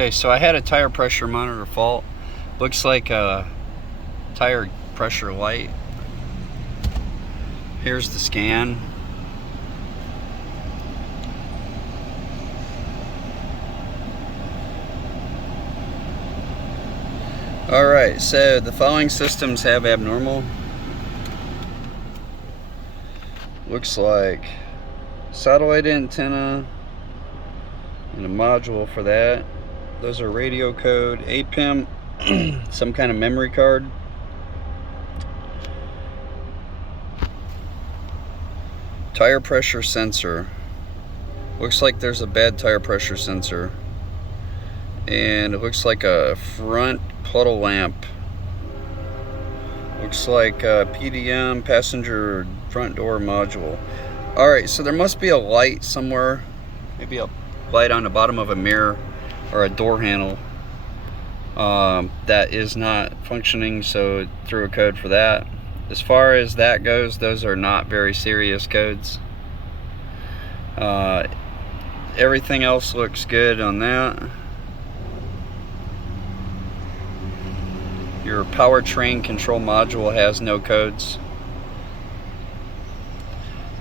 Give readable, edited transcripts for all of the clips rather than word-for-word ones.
Okay, so I had a tire pressure monitor fault. Looks like a tire pressure light. Here's the scan. Alright, so the following systems have abnormal. Looks like satellite antenna and a module for that. Those are radio code, APIM, some kind of memory card. Tire pressure sensor. Looks like there's a bad tire pressure sensor. And it looks like a front puddle lamp. Looks like a PDM, passenger front door module. Alright, so there must be a light somewhere. Maybe a light on the bottom of a mirror or a door handle that is not functioning, so it threw a code for that. As far as that goes, those are not very serious codes. Everything else looks good on that. Your powertrain control module has no codes.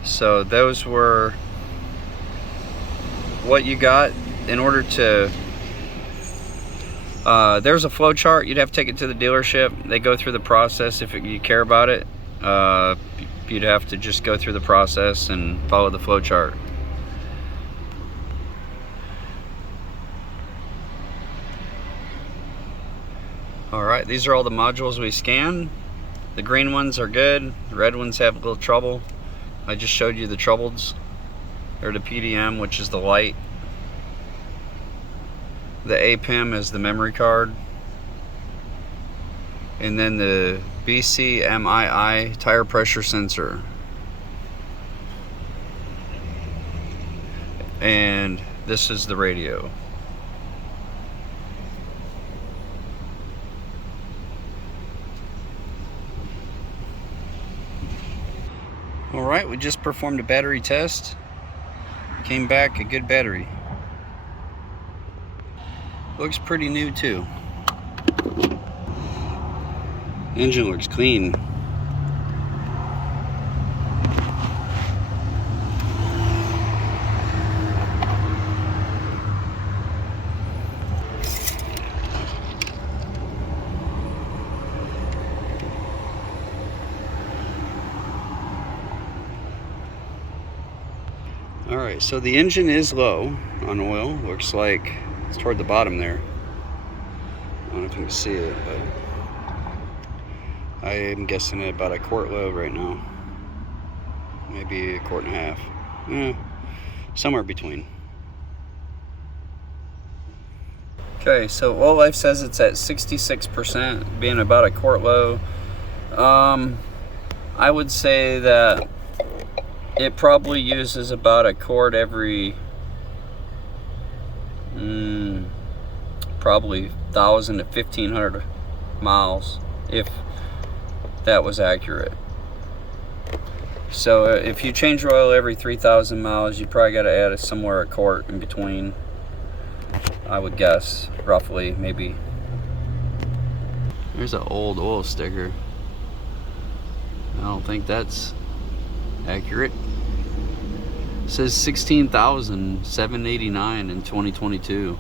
So those were what you got. In order to there's a flow chart. You'd have to take it to the dealership. They go through the process. If you care about it, you'd have to just go through the process and follow the flow chart. Alright, these are all the modules we scanned. The green ones are good. The red ones have a little trouble. I just showed you the troubles. They're the PDM, which is the light. The APIM is the memory card. And then the BCMII tire pressure sensor. And this is the radio. Alright, we just performed a battery test. Came back a good battery. Looks pretty new too. Engine looks clean. Alright, so the engine is low on oil. Looks like it's toward the bottom there. I don't know if you can see it, but I am guessing at about a quart low right now. Maybe a quart and a half. Somewhere between. Okay, so oil life says it's at 66%, being about a quart low. I would say that it probably uses about a quart every probably 1,000 to 1,500 miles, if that was accurate. So if you change your oil every 3,000 miles, you probably got to add somewhere a quart in between, I would guess, roughly, maybe. There's an old oil sticker. I don't think that's accurate. It says 16,789 in 2022.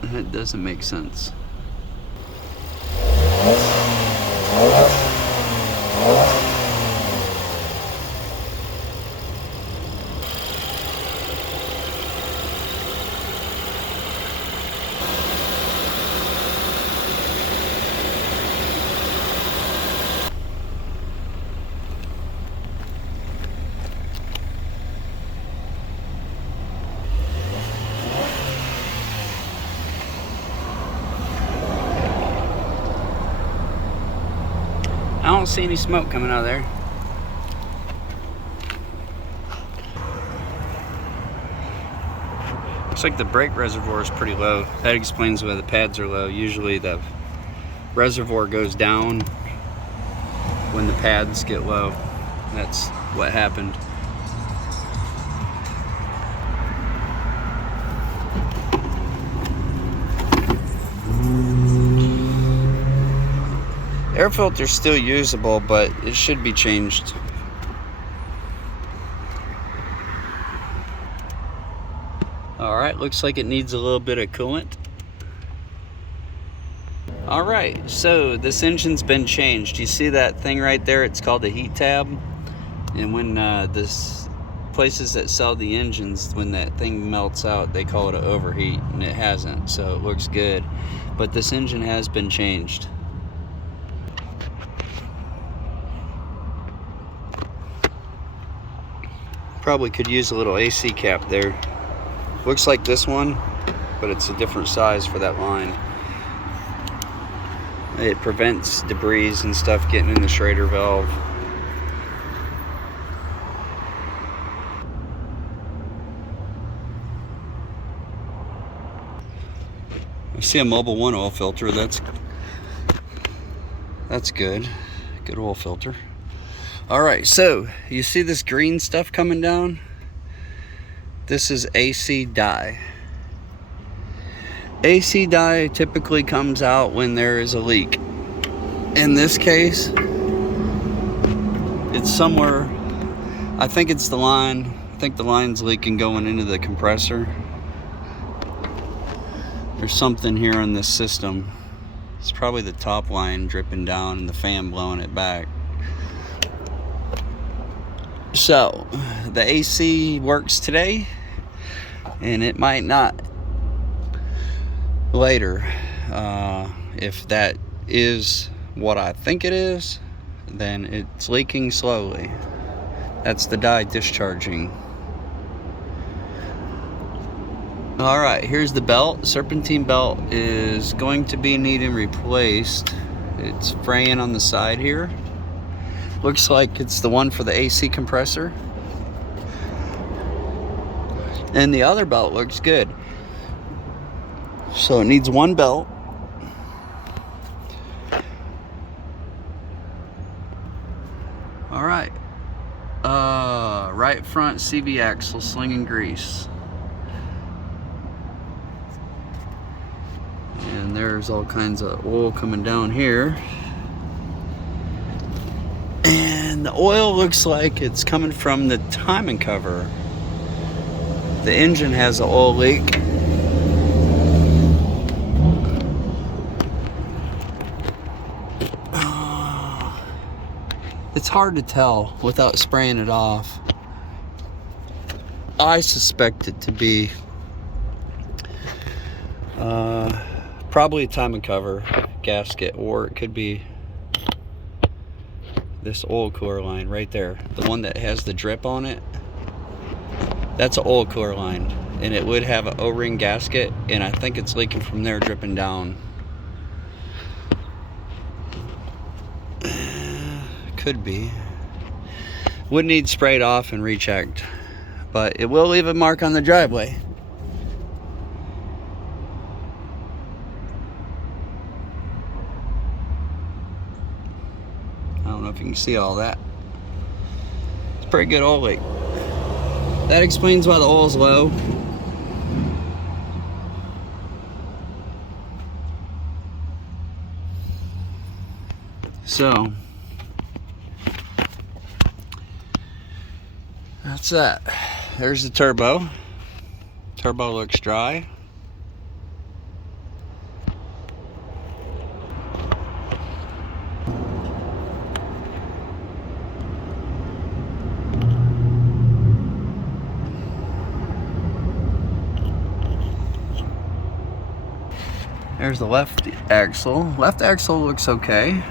That doesn't make sense. I don't see any smoke coming out of there. Looks like the brake reservoir is pretty low. That explains why the pads are low. Usually the reservoir goes down when the pads get low. That's what happened. Air filter's still usable, but it should be changed. Alright, looks like it needs a little bit of coolant. Alright, so this engine's been changed. You see that thing right there? It's called a heat tab. And when this places that sell the engines, when that thing melts out, they call it an overheat, and it hasn't, so it looks good. But this engine has been changed. Probably could use a little AC cap there. Looks like this one, but it's a different size for that line. It prevents debris and stuff getting in the Schrader valve. I see a Mobil 1 oil filter. That's good. Good oil filter. Alright, so you see this green stuff coming down? This is AC dye. AC dye typically comes out when there is a leak. In this case, it's somewhere, I think it's the line. I think the line's leaking going into the compressor. There's something here on this system. It's probably the top line dripping down and the fan blowing it back. So, the AC works today, and it might not later. If that is what I think it is, then it's leaking slowly. That's the dye discharging. Alright, here's the belt. Serpentine belt is going to be needing replaced. It's fraying on the side here. Looks like it's the one for the AC compressor. And the other belt looks good. So it needs one belt. Alright. Right front CV axle sling and grease. And there's all kinds of oil coming down here. And the oil looks like it's coming from the timing cover. The engine has an oil leak. It's hard to tell without spraying it off. I suspect it to be probably a timing cover gasket, or it could be this oil cooler line right there, the one that has the drip on it. That's an oil cooler line, and it would have an O-ring gasket, and I think it's leaking from there, dripping down. Could be. Would need sprayed off and rechecked, but it will leave a mark on the driveway. I don't know if you can see all that. It's a pretty good oil leak. That explains why the oil's low. So that's that. There's the turbo. Turbo looks dry. There's the left axle. Left axle looks okay.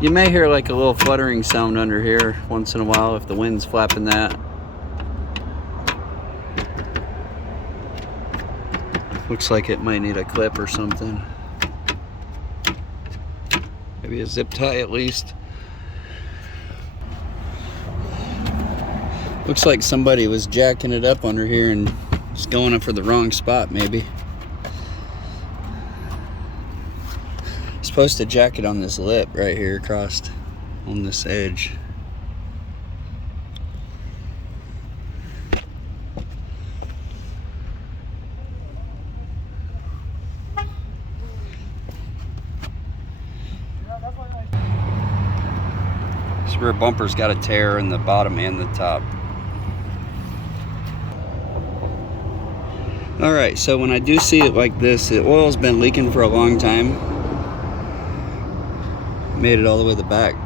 You may hear like a little fluttering sound under here once in a while if the wind's flapping that. Looks like it might need a clip or something. Maybe a zip tie at least. Looks like somebody was jacking it up under here and just going up for the wrong spot maybe. Supposed to jack it on this lip right here across on this edge. This rear bumper's got a tear in the bottom and the top. Alright, so when I do see it like this, the oil's been leaking for a long time. Made it all the way to the back.